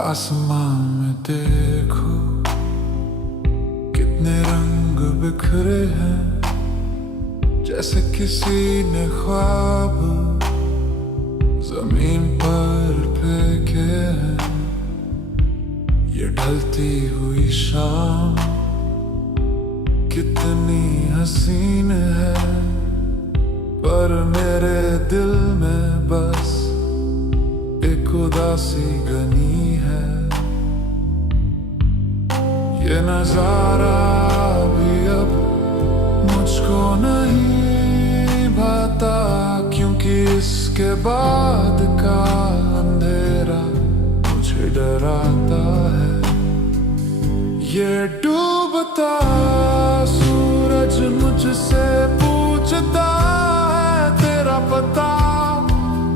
आसमान में देखो कितने रंग बिखरे हैं, जैसे किसी ने ख्वाब जमीन पर फेंके हैं। ये ढलती हुई शाम कितनी हसीन है, पर मेरे दिल में बस एक उदासी घनी है। ये नजारा भी अब मुझको नहीं भाता, क्योंकि इसके बाद का अंधेरा मुझे डराता है। ये डूबता सूरज मुझसे पूछता है तेरा पता,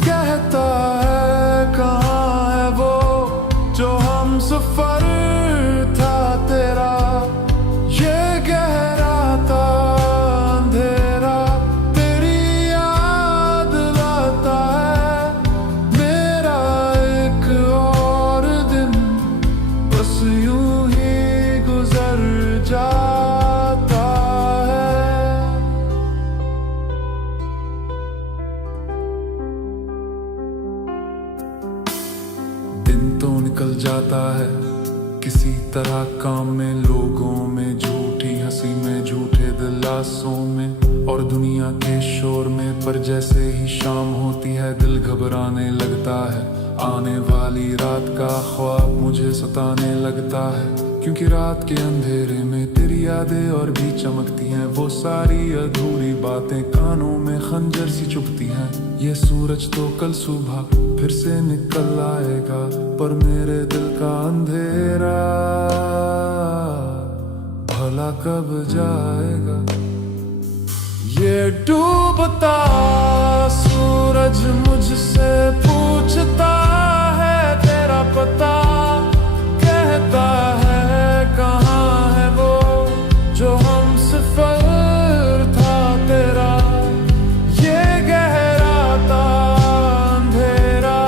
कहता है कहाँ है वो जो हम सफर था तेरा। ये गहरा था अंधेरा तेरी याद लाता है, मेरा एक और दिन बस यूं ही गुजर जाता है। दिन तो निकल जाता है किसी तरह काम में, लोगों में, झूठी हंसी में, झूठे दिलासों में और दुनिया के शोर में। पर जैसे ही शाम होती है दिल घबराने लगता है, आने वाली रात का ख्वाब मुझे सताने लगता है। क्योंकि रात के अंधेरे में तेरी यादें और भी चमकती हैं, वो सारी अधूरी बातें कानों में खंजर सी चुभती हैं। ये सूरज तो कल सुबह फिर से निकल आएगा, पर मेरे दिल का अंधेरा भला कब जाएगा। ये डूबता सूरज मुझसे पूछता है तेरा पता, कहता है कहाँ है वो जो हम सफर था तेरा। ये गहरा था अंधेरा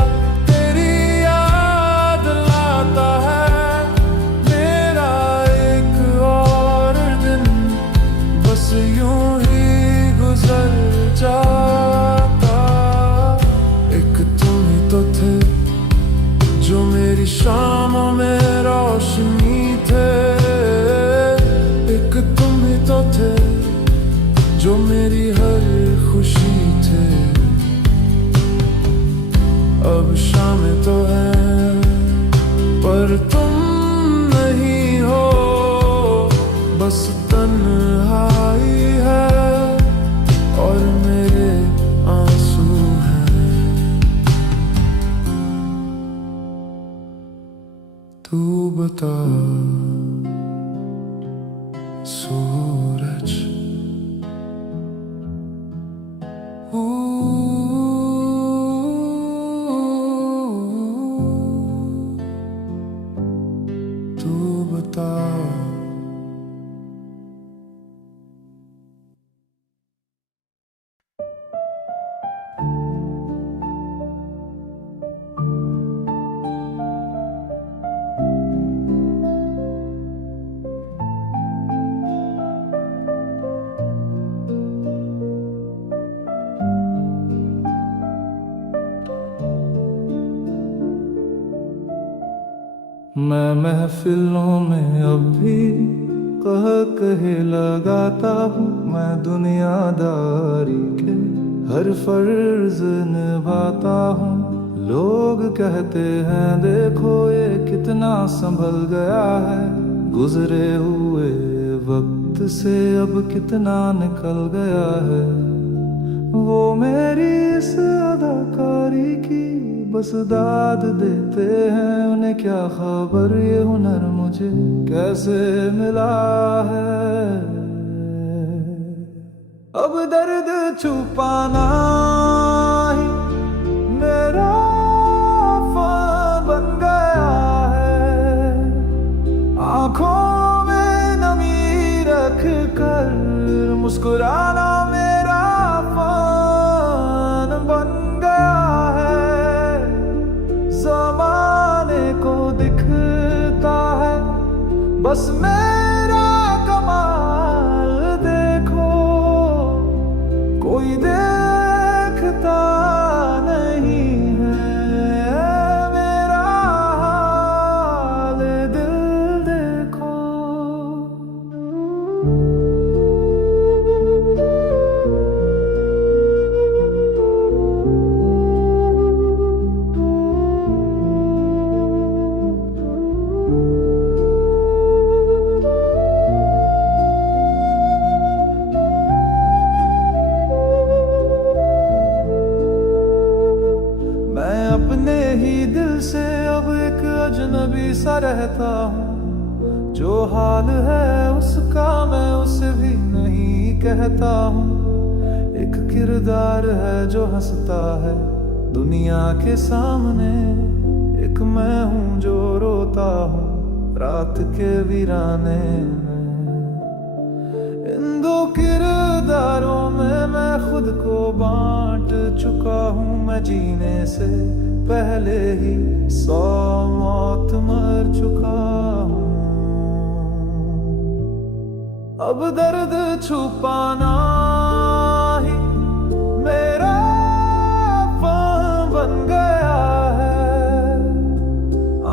तेरी याद लाता है, मेरा एक और दिन बस यूं ही गुजर जाता। एक तुम ही तो थे जो मेरी शामों में रोशनी थे, एक तुम ही तो थे जो मेरी हर खुशी थे। अब शामें तो हैं पर तुम नहीं हो, बस तन्हाई है और मेरे आंसू हैं। तू बता सूरज, तू बता। मैं महफिलों में अब भी कह कहे लगाता हूँ, मैं दुनियादारी के हर फर्ज निभाता हूँ। लोग कहते हैं देखो ये कितना संभल गया है, गुजरे हुए वक्त से अब कितना निकल गया है। वो मेरी इस अदाकारी की बस दाद देते हैं, उन्हें क्या खबर ये हुनर मुझे कैसे मिला है। अब दर्द छुपाना ही मेरा फन बन गया है, आंखों में नमी रख कर मुस्कुराना मेरा फन बन गया है। जमाने को दिख बस मेरा कमाल देखो, कोई देखता नहीं है मेरा हाल दिल देखो। मैं अपने ही दिल से अब एक अजनबी सा रहता हूँ, जो हाल है उसका मैं उसे भी नहीं कहता हूँ। एक किरदार है जो हंसता है दुनिया के सामने, एक मैं हूँ जो रोता हूँ रात के वीराने में। इन दो किरदारों में मैं खुद को बांट चुका हूँ, मैं जीने से पहले ही 100 मौत मर चुका हूँ। अब दर्द छुपाना ही मेरा फन बन गया है,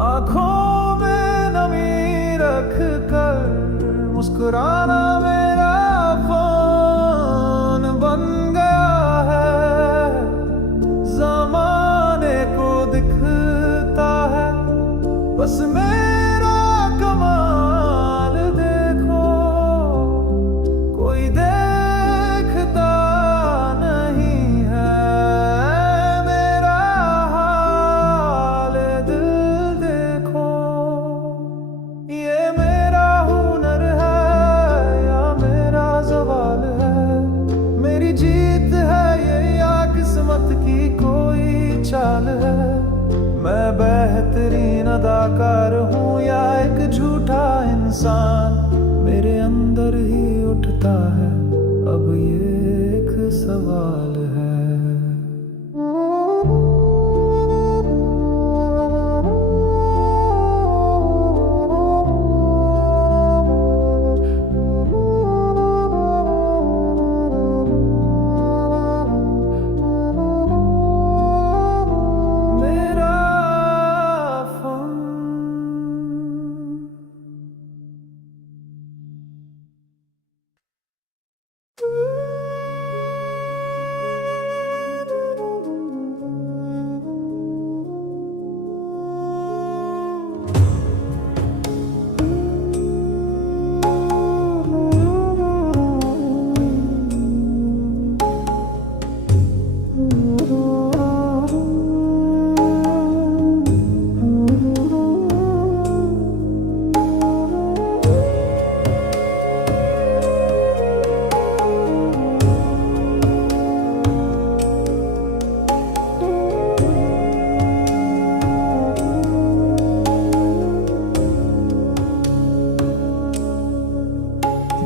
आंखों में नमी रख कर मुस्कुराना मेरा फन बन गया है। जमाने को दिखता है बस मेरा कमाल देखो, कोई देखता नहीं है मेरा हाल दिल देखो। ये मेरा हुनर है या मेरा जवाल है, मेरी जीत है ये या किस्मत की कोई चाल है। मैं बेहतरीन अदाकार हूँ या एक झूठा इंसान, मेरे अंदर ही उठता है अब ये एक सवाल है। मेरा फन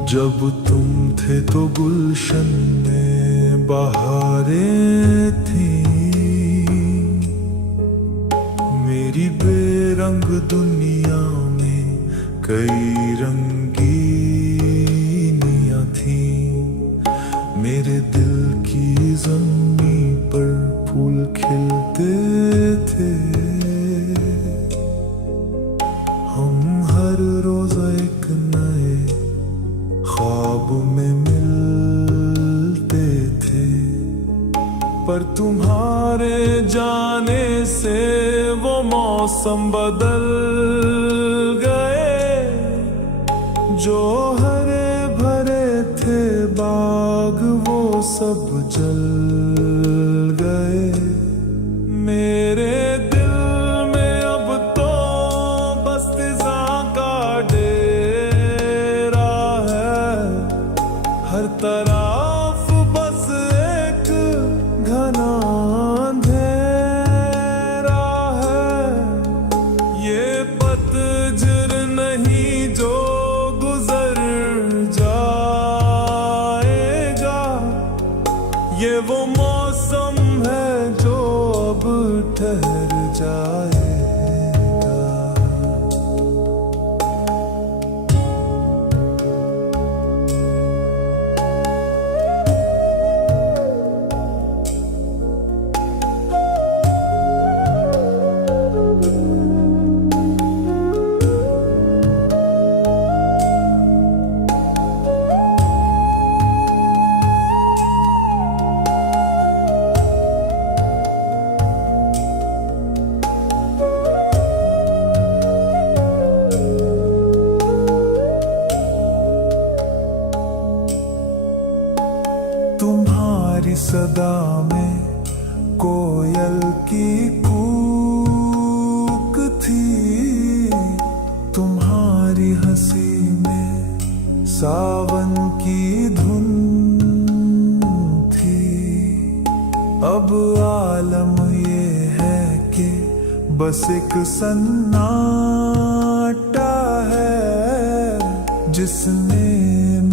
जब तुम थे तो गुलशन में बहारें थी, मेरी बेरंग दुनिया में कई रंगीनियां थी। मेरे दिल की जमीन पर फूल खिलते थे, हम हर रोज एक नए ख्वाब में मिलते थे। पर तुम्हारे जाने से वो मौसम बदल गए, जो हरे भरे थे बाग वो सब जल गए। मेरे दिल में अब तो बस फिजा का डेरा है, हर तरफ बस एक घना अंधेरा है। ये पतझड़ नहीं जो गुजर जाएगा, ये वो मौसम है जो अब ठहर जाएगा। सदा में कोयल की कूक थी, तुम्हारी हंसी में सावन की धुन थी। अब आलम ये है कि बस एक सन्नाटा है जिसने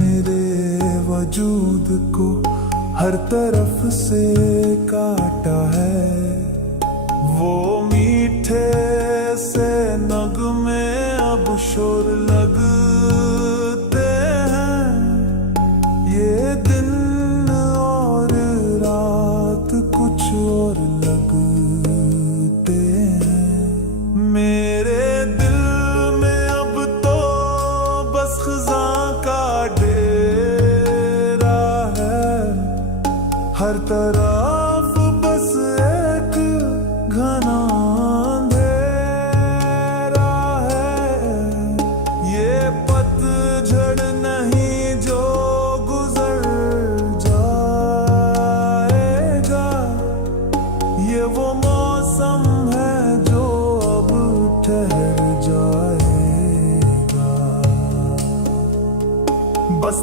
मेरे वजूद को हर तरफ से काटा है। वो मीठे से नगमे अब शोर लगते हैं, ये दिन और रात कुछ और लगते हैं। मेरे दिल में अब तो बस खज़ां का डेरा है, हर तरफ बस एक घना अंधेरा है। ये पतझड़ नहीं जो गुजर जाएगा, ये वो मौसम है जो अब ठहर जाएगा। बस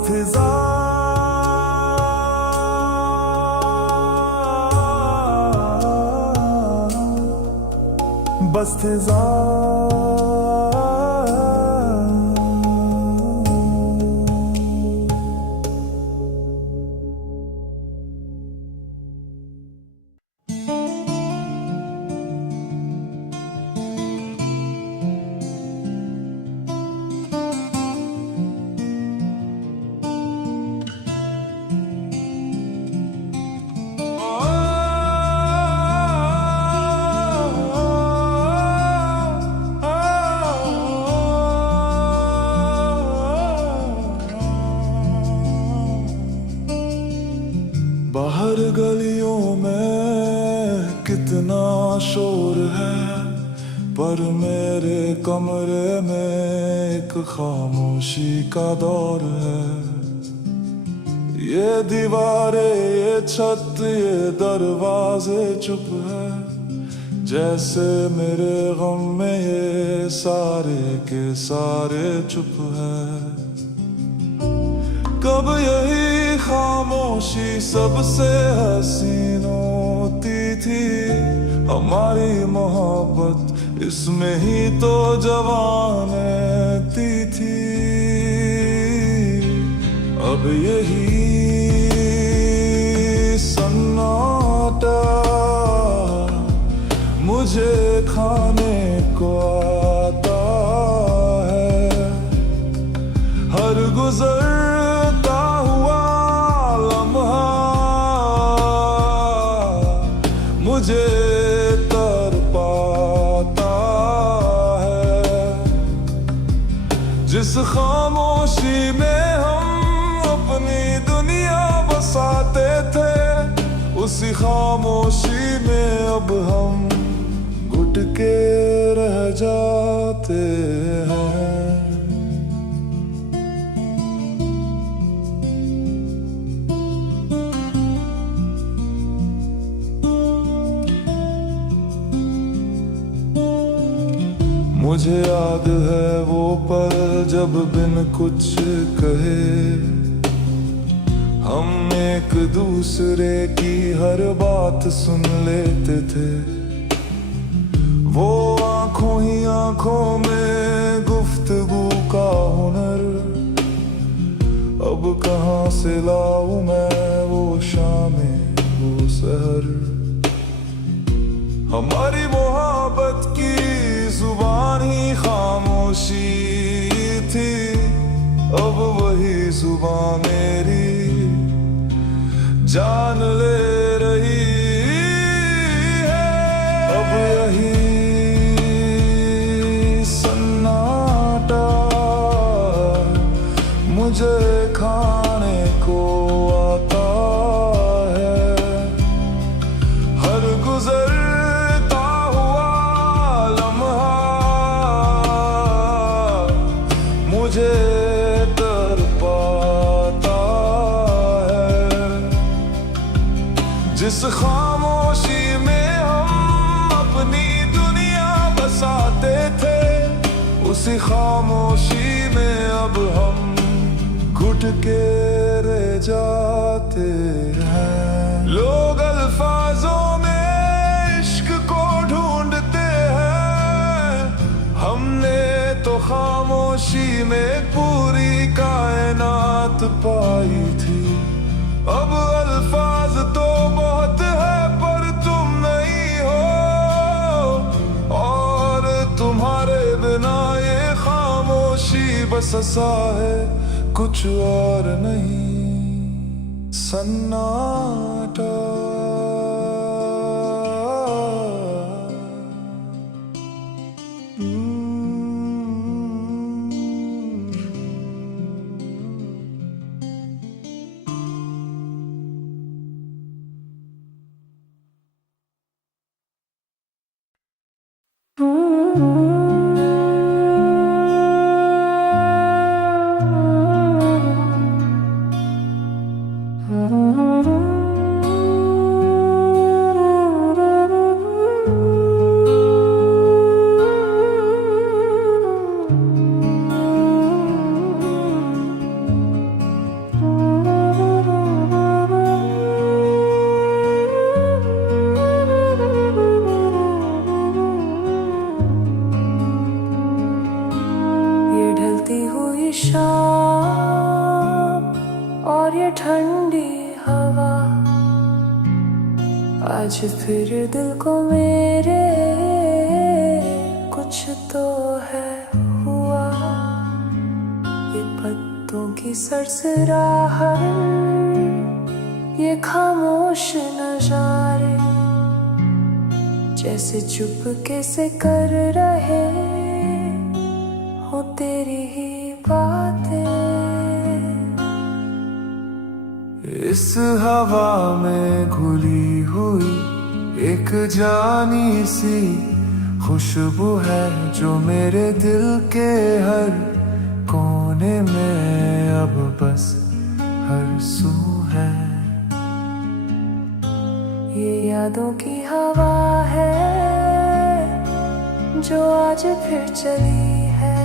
बाहर गलियों में कितना शोर है, पर मेरे कमरे में एक खामोशी का दौर है। ये दीवारें, ये छत, ये दरवाजे चुप है, जैसे मेरे गम में ये सारे के सारे चुप है। कब यही खामोशी सबसे हसीन होती थी, हमारी मोहब्बत इसमें ही तो जवानती थी। अब यही सन्नाटा मुझे खाने को आता है, हर गुजरता हुआ लम्हा मुझे तड़पाता है। जिस खामोशी में हम अपनी दुनिया बसाते थे, उसी खामोशी में अब हम घुट के रह जाते हैं। मुझे याद है वो पल जब बिन कुछ कहे हम एक दूसरे की हर बात सुन लेते थे। वो आंखों ही आंखों में गुफ्तगू का हुनर, अब कहाँ से लाऊं मैं वो शामें वो सहर। हमारी मोहब्बत की जुबान ही खामोशी थी, अब वही जुबान मेरी जान ले रही है। अब यही सन्नाटा मुझे खाने को आता है, हर गुजरता हुआ लम्हा मुझे तड़पाता है। जिस खामोशी में हम अपनी दुनिया बसाते थे, उसी खामोशी में अब हम घुट के रह जाते हैं। लोग अल्फाजों में इश्क को ढूंढते हैं, हमने तो खामोशी में पूरी कायनात पाई थी। अब अल्फाज तो बहुत है पर तुम नहीं हो, और तुम्हारे बिना ये खामोशी बस सा है, कुछ और नहीं, सन्नाटा। ठंडी हवा आज फिर दिल को मेरे कुछ तो है हुआ। ये पत्तों की सरसराहट, ये खामोश नजारे जैसे चुपके से कर रहे हो तेरी ही बातें। इस हवा में घुली हुई एक जानी सी खुशबू है जो मेरे दिल के हर कोने में अब बस हर सू है। ये यादों की हवा है जो आज फिर चली है,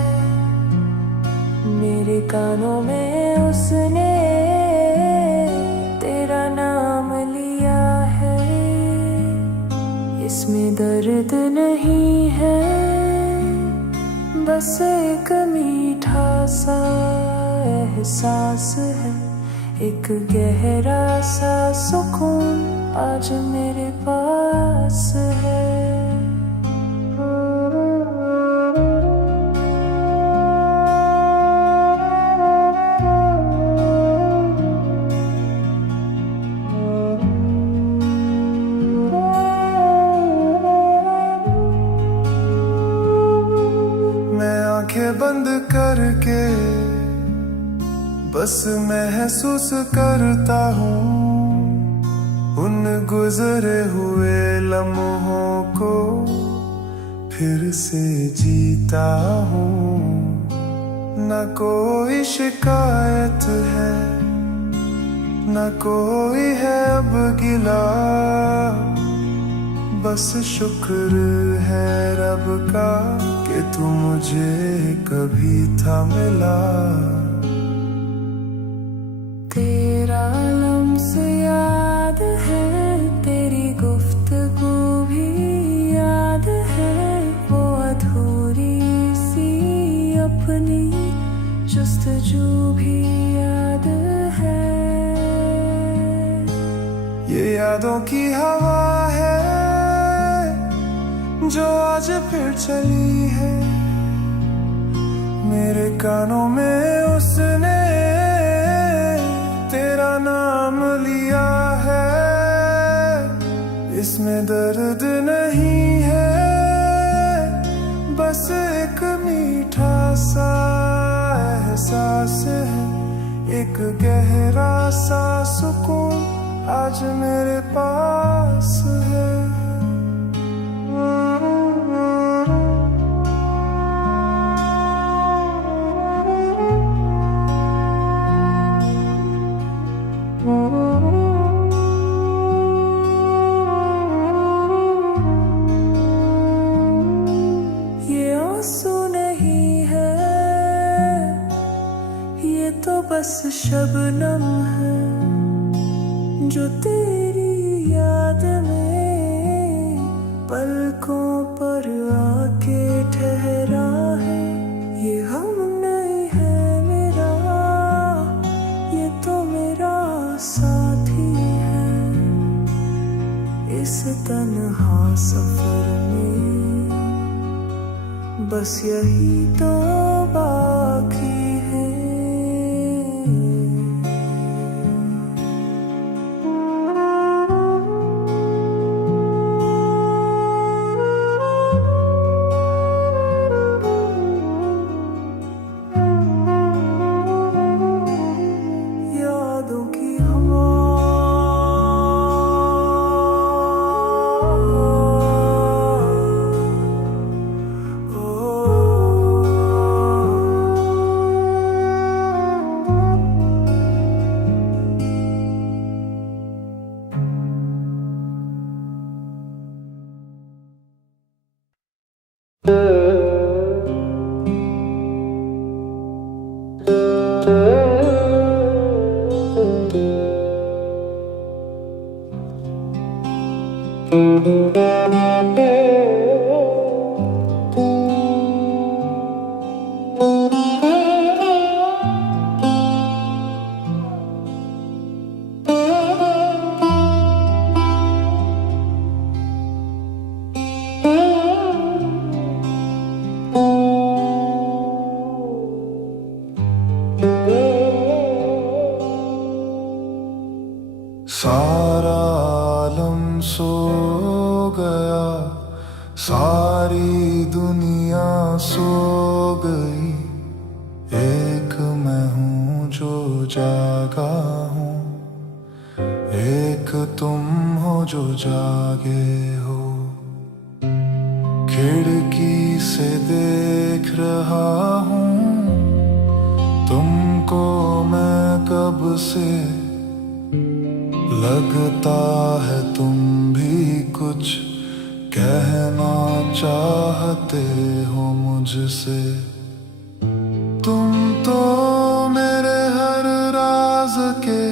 मेरे कानों में उसने तेरा नाम लिया है। इसमें दर्द नहीं है, बस एक मीठा सा एहसास है, एक गहरा सा सुकून आज मेरे पास है। आंखें बंद करके बस महसूस करता हूँ उन गुजरे हुए लम्हों को फिर से जीता हूँ। न कोई शिकायत है, न कोई है अब गिला, बस शुक्र है रब का कि तू मुझे कभी था मिला। तेरा लम्स याद है, तेरी गुफ्तगू भी याद है, वो अधूरी सी अपनी जुस्तजू भी याद है। ये यादों की हवा है जो आज फिर चली है, मेरे कानों में उसने तेरा नाम लिया है। इसमें दर्द नहीं है, बस एक मीठा सा एहसास है, एक गहरा सा सुकून आज मेरे पास है। बस शबनम है जो तेरी याद में पलकों पर आके ठहरा है। ये हम नहीं है मेरा, ये तो मेरा साथी है। इस तन्हा सफर में बस यही तो बाकी है। यादों की हवा सारा आलम सो गया, सारी दुनिया सो गई। एक मैं हूँ जो जागा हूँ, एक तुम हो जो जागे हो। खिड़की से देख रहा हूँ तुमको मैं कब से। लगता है तुम भी कुछ कहना चाहते हो मुझसे। तुम तो मेरे हर राज के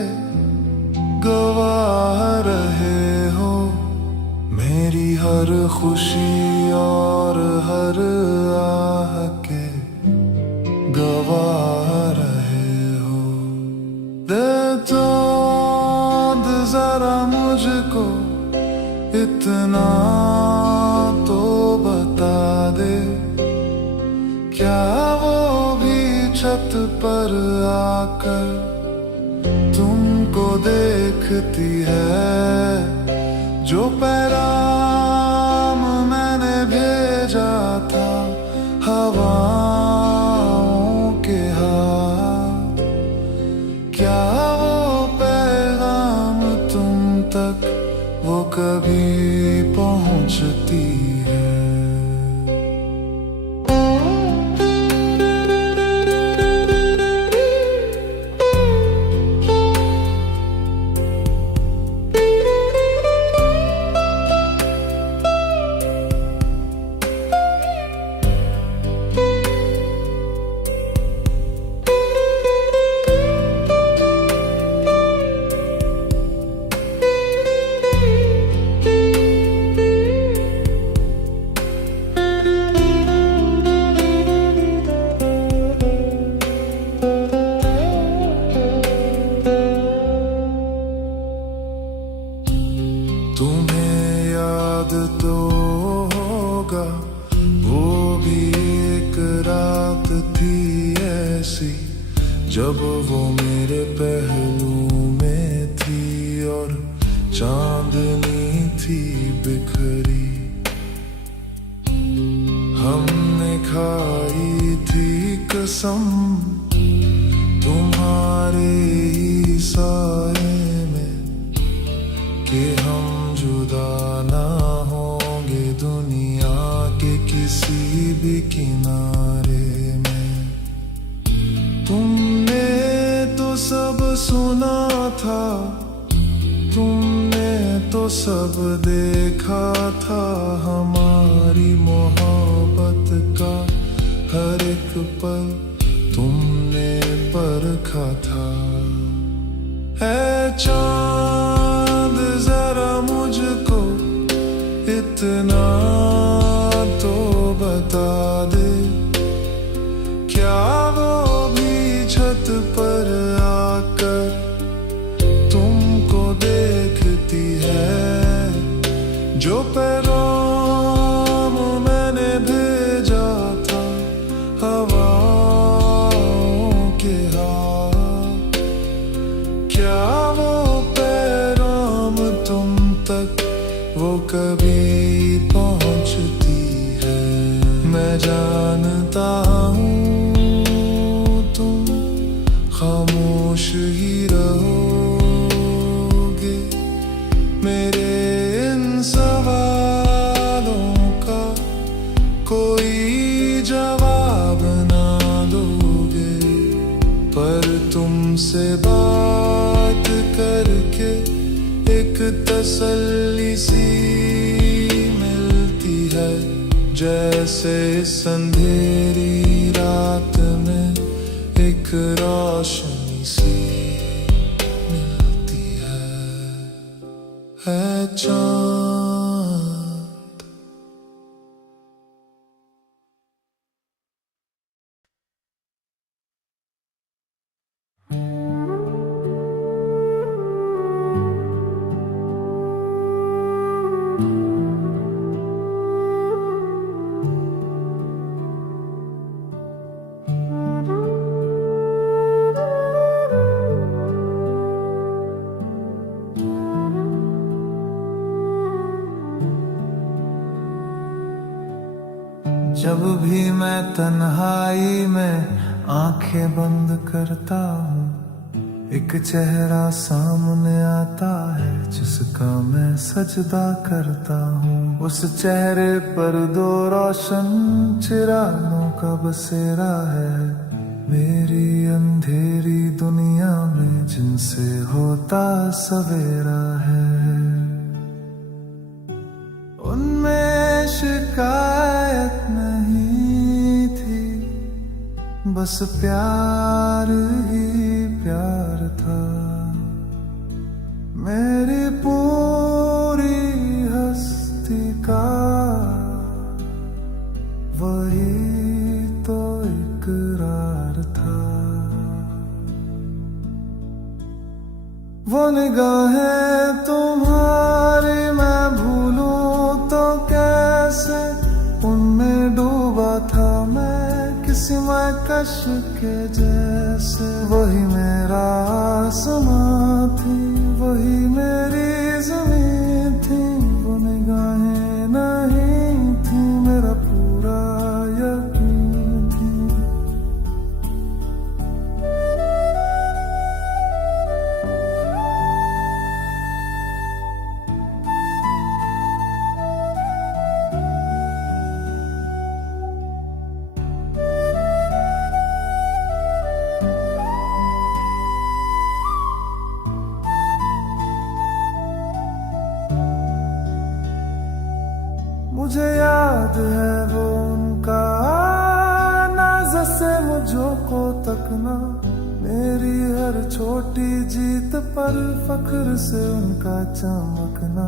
गवाह रहे हो, मेरी हर खुशी और हर आह के गवाह रहे हो। दे दो जरा मुझको इतना तो बता दे, क्या वो भी छत पर आकर तुमको देखती है। जो पैगाम मैंने भेजा था हवाओं के हाथ, क्या तक वो कभी पहुंचती है। तुम्हें याद तो होगा वो भी एक रात थी ऐसी, जब वो मेरे पहलू में थी और चांदनी थी बिखरी। हमने खाई थी कसम तुम्हारे ही साए में कि हम जुदा ना होंगे दुनिया के किसी भी किनारे में। तुमने तो सब सुना था, तुमने तो सब देखा था, हमारी मोहब्बत का हर एक पल तुमने परखा था। है चांद जरा मुझको इतना तो बता दे, क्या वो भी छत पर आकर तुमको देखती है? जो पैगाम मैंने भेजा था हवाओं के हाथ, क्या वो पैगाम तुम तक वो कभी पहुंचती है? मैं जानता हूँ तुम खामोश ही रहोगे, मेरे इन सवालों का कोई जवाब ना दोगे। पर तुमसे बात करके एक तसल्ली सी मिलती है, जैसे इस अंधेरी रात में एक रोशनी सी मिलती है चांद। जब भी मैं तन्हाई में आंखें बंद करता हूँ, एक चेहरा सामने आता है जिसका मैं सजदा करता हूँ। उस चेहरे पर दो रोशन चिरागों का बसेरा है, मेरी अंधेरी दुनिया में जिनसे होता सवेरा है। उनमें शिकायत नहीं थी, बस प्यार ही प्यार था। मेरी पूरी हस्ती का वही तो इकरार था। वो निगाहें तुम्हारी मैं भूलूं तो कैसे, उनमें डूबा था मैं किसी महकश के जैसे। वही मेरा आसमां थी, वही मेरी ज़मीन थी, वो निगाहें नहीं थी, मेरा पूरा यकीन थी। मुझे याद है वो उनका आना, जैसे मुझको तकना, मेरी हर छोटी जीत पर फख्र से उनका चमकना।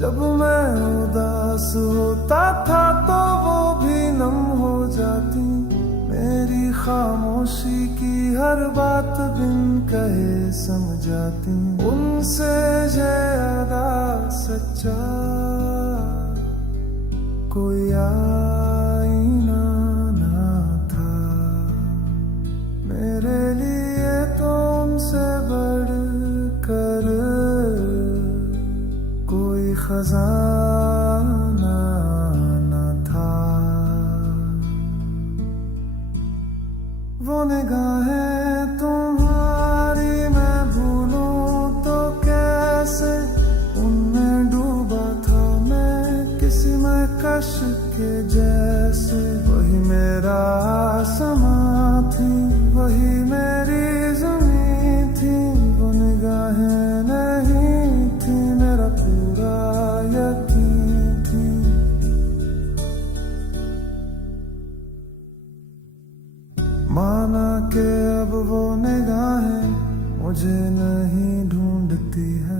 जब मैं उदास होता था तो वो भी नम हो जाती, मेरी खामोशी की हर बात बिन कहे समझाती। उनसे ज्यादा सच्चा कोई आईना ना था, मेरे लिए तुमसे बढ़कर कोई खजाना न था। वो निगाहें तुम्हारी मैं भूलूं तो कैसे, उनमें डूबा था मैं किसी महकश के जैसे। वही मेरा आसमां थी, वही मेरी ज़मीन थी, वो निगाहें नहीं थी, मेरा पूरा यकीन थी। माना के अब वो निगाहें मुझे नहीं ढूंढती है,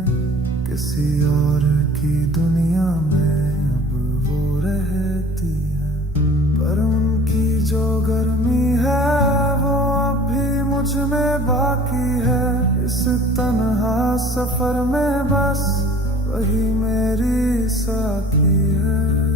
किसी और की दुनिया में अब वो रहती है। पर उनकी जो गर्मी है वो अब भी मुझ में बाकी है। इस तन्हा सफर में बस वही मेरी साथी है।